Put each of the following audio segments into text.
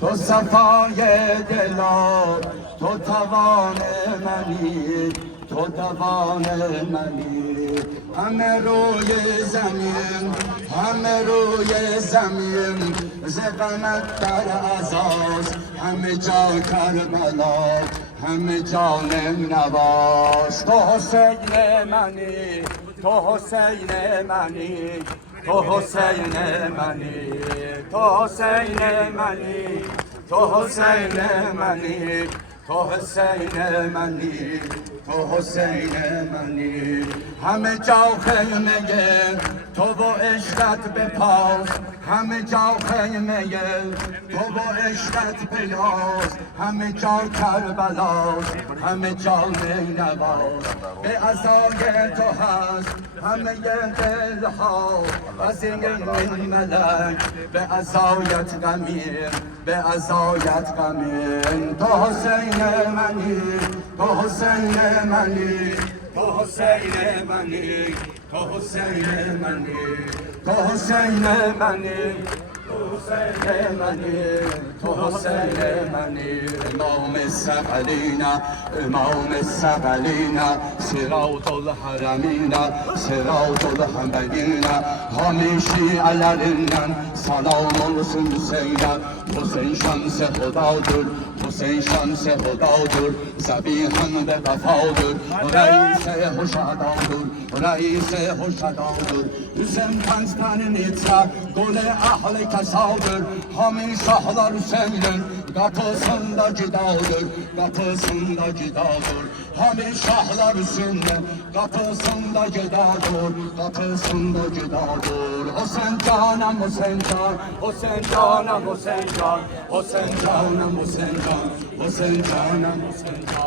تو صفای دلار، تو توان منی، تو توان منی. همه روی زمین، همه روی زمین ز غمت در عزاست، همه جا کربلا، همه جا نواز. تو حسین منی، تو حسین منی، تو حسین منی، تو حسین منی، تو حسین منی، تو حسین منی، تو حسین منی. همه جا خیمه تو و عشقت به پاس، همه جا خیمه تو و عشقت پیاس، همه جا کربلاست، همه جا نینواز. به عزای تو هست همه دلها، از این ملک به عزایت غمین، به عزایت غمین. تو حسین منی، تو حسین منی، تو حسین منی، تو حسین منی، تو حسین منی، تو حسین منی، تو حسین منی. امام الثقلین، امام الثقلین، صراط الحرمین، صراط الحنبلین، همیشی علرینن سلام الحسین. حسین شمس خدادر، حسین شمس خدادر، ذبیحاً به وفادر، رئیس هشدادر، رئیس هشدادر. Hüseyin Tanzman'ın itra, gole ahli kasadır, hamin şahlar Hüseyin'in kapısında cidadır, kapısında cidadır. Hamin şahlar Hüseyin'in kapısında cidadır, kapısında cidadır. Hüseyin canım Hüseyin can, Hüseyin canım Hüseyin can, Hüseyin canım Hüseyin can, Hüseyin canım Hüseyin can,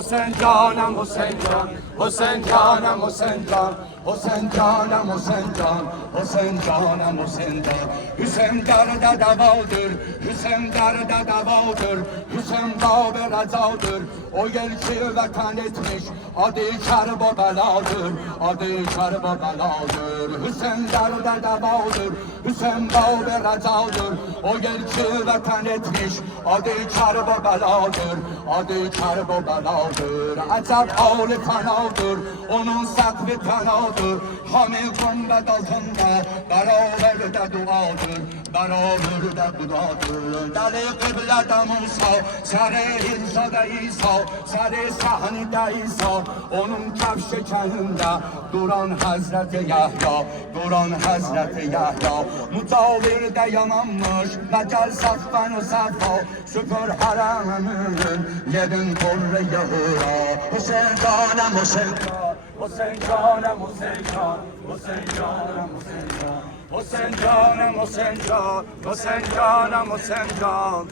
Hüseyin canım Hüseyin can, Hüseyin canım Hüseyin can, Hüseyin canım Hüseyin can, Hüseyin canım Hüseyin can. Hüseyin derde davadır, Hüseyin derde davadır, Hüseyin bab-ı rezadır. O yer ki vatan etmiş adı Kerbeladır, adı Kerbeladır. Hüseyin derde davadır, Hüseyin bab-ı rezadır. O yer ki vatan etmiş adı Kerbeladır, adı Kerbeladır. Acab hali fanadır, onun saklı fanadır. Hamil gumbet altında beraber duadır, beraber duadır. Dali kıblede Musa, sare İsa'da İsa, sare sahnede İsa. Onun kef şekerinde duran Hazreti Yahya, duran Hazreti Yahya. Mutavirde yananmış mecel saftan o safa, süpür haramının yedin korre yahura. Hüseyin canım Hüseyin can, Hüseyin canım Hüseyin can, Hüseyin canım Hüseyin can, Hüseyin canım Hüseyin can, Hüseyin canım Hüseyin can.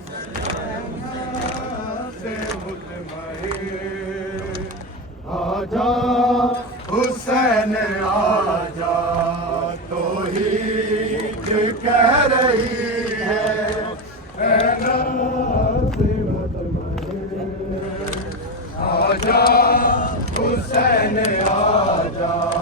आजा हुसैन आजा तो ही जो कह रही है आजा हुसैन आजा